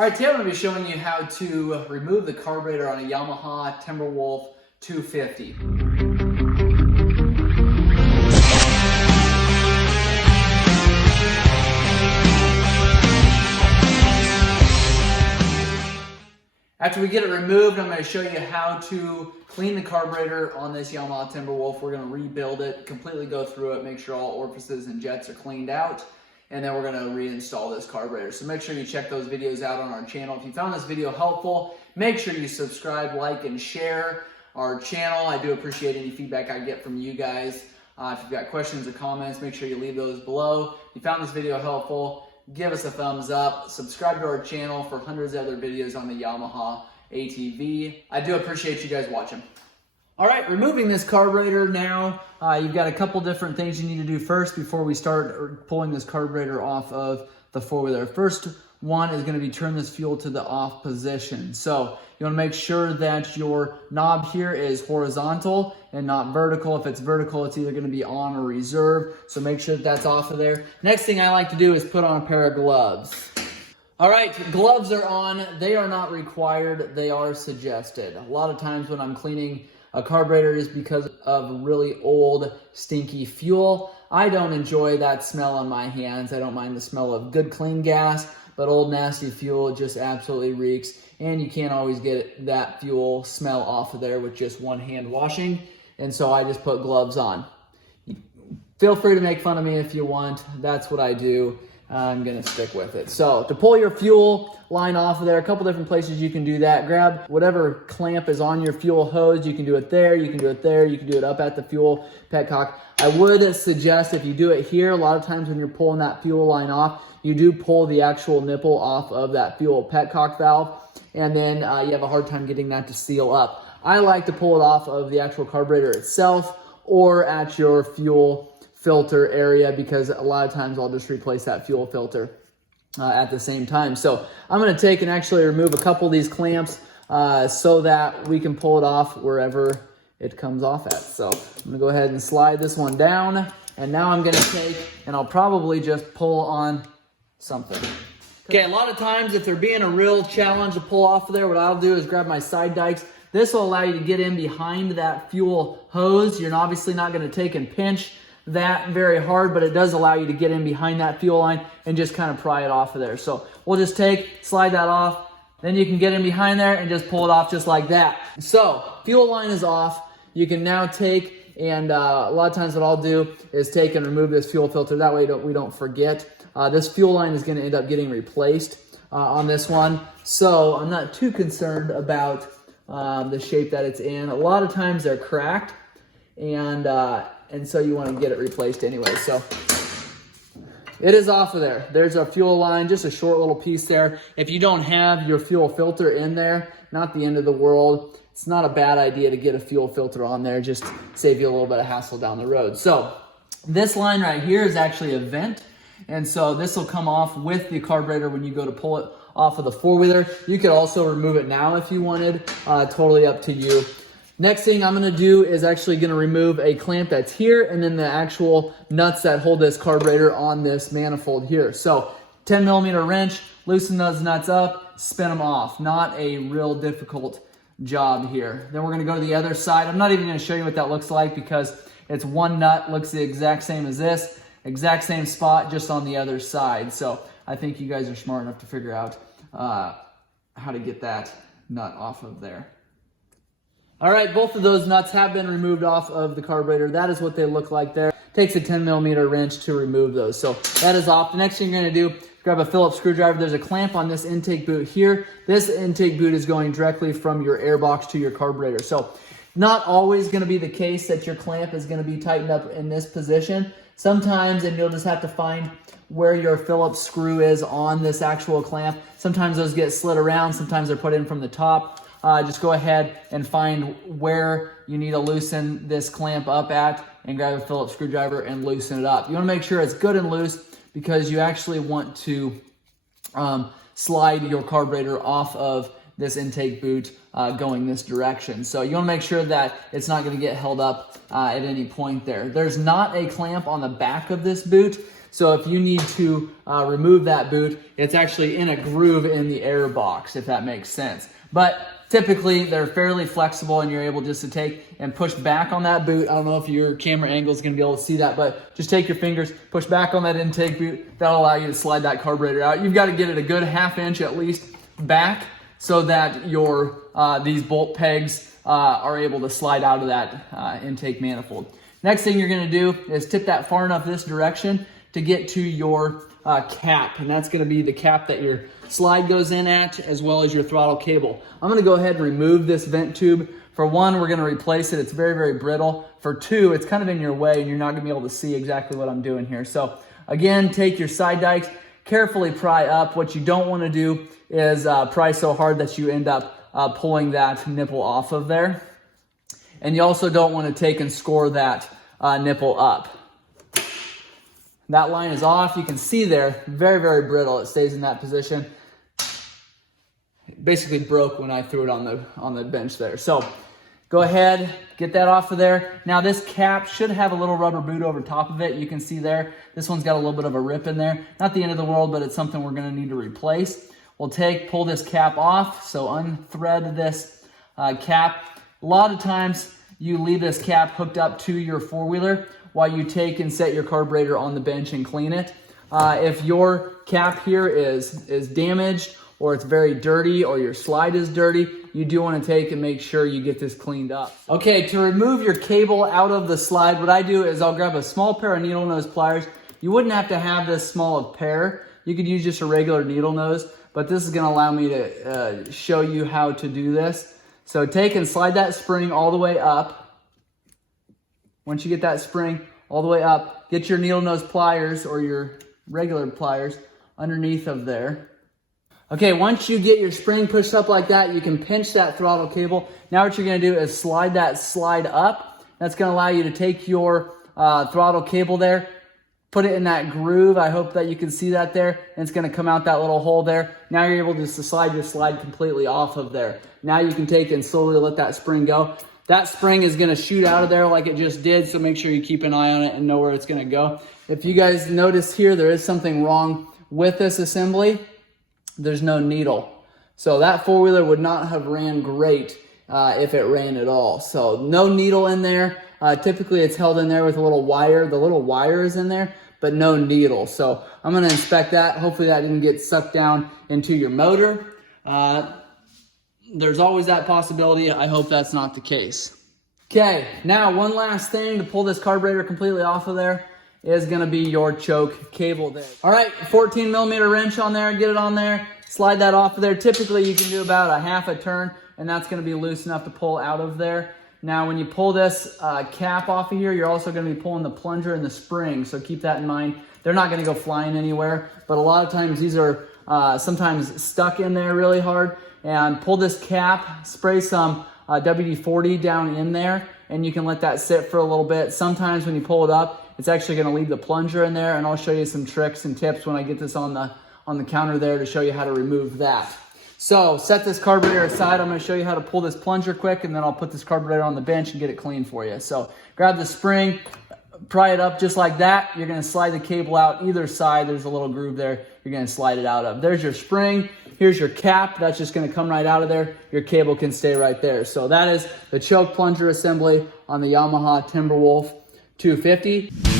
All right, today I'm going to be showing you how to remove the carburetor on a Yamaha Timberwolf 250. After we get it removed, I'm going to show you how to clean the carburetor on this Yamaha Timberwolf. We're going to rebuild it, completely go through it, make sure all orifices and jets are cleaned out, and then we're going to reinstall this carburetor. So make sure you check those videos out on our channel. If you found this video helpful, make sure you subscribe, like, and share our channel. I do appreciate any feedback I get from you guys. If you've got questions or comments, make sure you leave those below. If you found this video helpful, give us a thumbs up, subscribe to our channel for hundreds of other videos on the Yamaha ATV. I do appreciate you guys watching. All right, removing this carburetor now. You've got a couple different things you need to do first before we start pulling this carburetor off of the four-wheeler. First one is going to be turn this fuel to the off position. So you want to make sure that your knob here is horizontal and not vertical. If it's vertical, it's either going to be on or reserve. So make sure that that's off of there. Next thing I like to do is put on a pair of gloves. All right, gloves are on. They are not required. They are suggested. A lot of times when I'm cleaning a carburetor is because of really old, stinky fuel. I don't enjoy that smell on my hands. I don't mind the smell of good, clean gas, but old, nasty fuel just absolutely reeks. And you can't always get that fuel smell off of there with just one hand washing. And so I just put gloves on. Feel free to make fun of me if you want. That's what I do. I'm gonna stick with it. So to pull your fuel line off of there, a couple different places you can do that. Grab whatever clamp is on your fuel hose. You can do it there, you can do it there, you can do it up at the fuel petcock. I would suggest if you do it here, a lot of times when you're pulling that fuel line off, you do pull the actual nipple off of that fuel petcock valve, and then you have a hard time getting that to seal up. I like to pull it off of the actual carburetor itself or at your fuel filter area, because a lot of times I'll just replace that fuel filter at the same time. So I'm going to take and actually remove a couple of these clamps so that we can pull it off wherever it comes off at. So I'm going to go ahead and slide this one down, and now I'm going to take and I'll probably just pull on something. Okay, a lot of times if they're being a real challenge to pull off of there, what I'll do is grab my side dikes. This will allow you to get in behind that fuel hose. You're obviously not going to take and pinch that very hard, but it does allow you to get in behind that fuel line and just kind of pry it off of there. So we'll just slide that off, then you can get in behind there and just pull it off just like that. So fuel line is off. You can now take and a lot of times what I'll do is take and remove this fuel filter. That way we don't forget. This fuel line is going to end up getting replaced on this one. So I'm not too concerned about the shape that it's in. A lot of times they're cracked, and so you want to get it replaced anyway. So it is off of there. There's a fuel line, just a short little piece there. If you don't have your fuel filter in there, not the end of the world. It's not a bad idea to get a fuel filter on there. Just save you a little bit of hassle down the road. So this line right here is actually a vent. And so this will come off with the carburetor when you go to pull it off of the four-wheeler. You could also remove it now if you wanted. Totally up to you. Next thing I'm going to do is actually going to remove a clamp that's here and then the actual nuts that hold this carburetor on this manifold here. So 10 millimeter wrench, loosen those nuts up, spin them off. Not a real difficult job here. Then we're going to go to the other side. I'm not even going to show you what that looks like because it's one nut, looks the exact same as this, exact same spot, just on the other side. So I think you guys are smart enough to figure out how to get that nut off of there. All right, both of those nuts have been removed off of the carburetor. That is what they look like there. Takes a 10 millimeter wrench to remove those. So that is off. The next thing you're gonna do, grab a Phillips screwdriver. There's a clamp on this intake boot here. This intake boot is going directly from your airbox to your carburetor. So not always gonna be the case that your clamp is gonna be tightened up in this position. Sometimes, and you'll just have to find where your Phillips screw is on this actual clamp. Sometimes those get slid around. Sometimes they're put in from the top. Just go ahead and find where you need to loosen this clamp up at and grab a Phillips screwdriver and loosen it up. You want to make sure it's good and loose because you actually want to slide your carburetor off of this intake boot going this direction. So you want to make sure that it's not going to get held up at any point there. There's not a clamp on the back of this boot. So if you need to remove that boot, it's actually in a groove in the air box, if that makes sense. But typically they're fairly flexible and you're able just to take and push back on that boot. I don't know if your camera angle is going to be able to see that, but just take your fingers, push back on that intake boot. That'll allow you to slide that carburetor out. You've got to get it a good 1/2 inch at least back so that your these bolt pegs are able to slide out of that intake manifold. Next thing you're going to do is tip that far enough this direction to get to your cap, and that's going to be the cap that your slide goes in at, as well as your throttle cable. I'm going to go ahead and remove this vent tube. For one, we're going to replace it. It's very, very brittle. For two, it's kind of in your way and you're not going to be able to see exactly what I'm doing here. So again, take your side dikes, carefully pry up. What you don't want to do is pry so hard that you end up pulling that nipple off of there. And you also don't want to take and score that nipple up. That line is off. You can see there, very, very brittle. It stays in that position. It basically broke when I threw it on the bench there. So go ahead, get that off of there. Now this cap should have a little rubber boot over top of it. You can see there, this one's got a little bit of a rip in there. Not the end of the world, but it's something we're gonna need to replace. We'll pull this cap off. So unthread this cap. A lot of times you leave this cap hooked up to your four-wheeler while you take and set your carburetor on the bench and clean it. If your cap here is damaged or it's very dirty or your slide is dirty, you do want to take and make sure you get this cleaned up. Okay, to remove your cable out of the slide, what I do is I'll grab a small pair of needle nose pliers. You wouldn't have to have this small of pair. You could use just a regular needle nose, but this is going to allow me to show you how to do this. So take and slide that spring all the way up. Once you get that spring all the way up, get your needle nose pliers or your regular pliers underneath of there. Okay, once you get your spring pushed up like that, you can pinch that throttle cable. Now what you're gonna do is slide that slide up. That's gonna allow you to take your throttle cable there, put it in that groove. I hope that you can see that there. And it's gonna come out that little hole there. Now you're able to slide your slide completely off of there. Now you can take and slowly let that spring go. That spring is gonna shoot out of there like it just did, so make sure you keep an eye on it and know where it's gonna go. If you guys notice here, there is something wrong with this assembly. There's no needle. So that four-wheeler would not have ran great if it ran at all. So no needle in there. Typically it's held in there with a little wire. The little wire is in there, but no needle. So I'm gonna inspect that. Hopefully that didn't get sucked down into your motor. There's always that possibility. I hope that's not the case. Okay, now one last thing to pull this carburetor completely off of there is gonna be your choke cable there. All right, 14 millimeter wrench on there, get it on there, slide that off of there. Typically you can do about a 1/2 turn and that's gonna be loose enough to pull out of there. Now when you pull this cap off of here, you're also gonna be pulling the plunger and the spring, so keep that in mind. They're not gonna go flying anywhere, but a lot of times these are sometimes stuck in there really hard. And pull this cap, spray some WD-40 down in there, and you can let that sit for a little bit. Sometimes when you pull it up, it's actually gonna leave the plunger in there, and I'll show you some tricks and tips when I get this on the counter there to show you how to remove that. So set this carburetor aside. I'm gonna show you how to pull this plunger quick, and then I'll put this carburetor on the bench and get it clean for you. So grab the spring, pry it up just like that. You're gonna slide the cable out either side. There's a little groove there. You're gonna slide it out of. There's your spring. Here's your cap. That's just gonna come right out of there. Your cable can stay right there. So that is the choke plunger assembly on the Yamaha Timberwolf 250.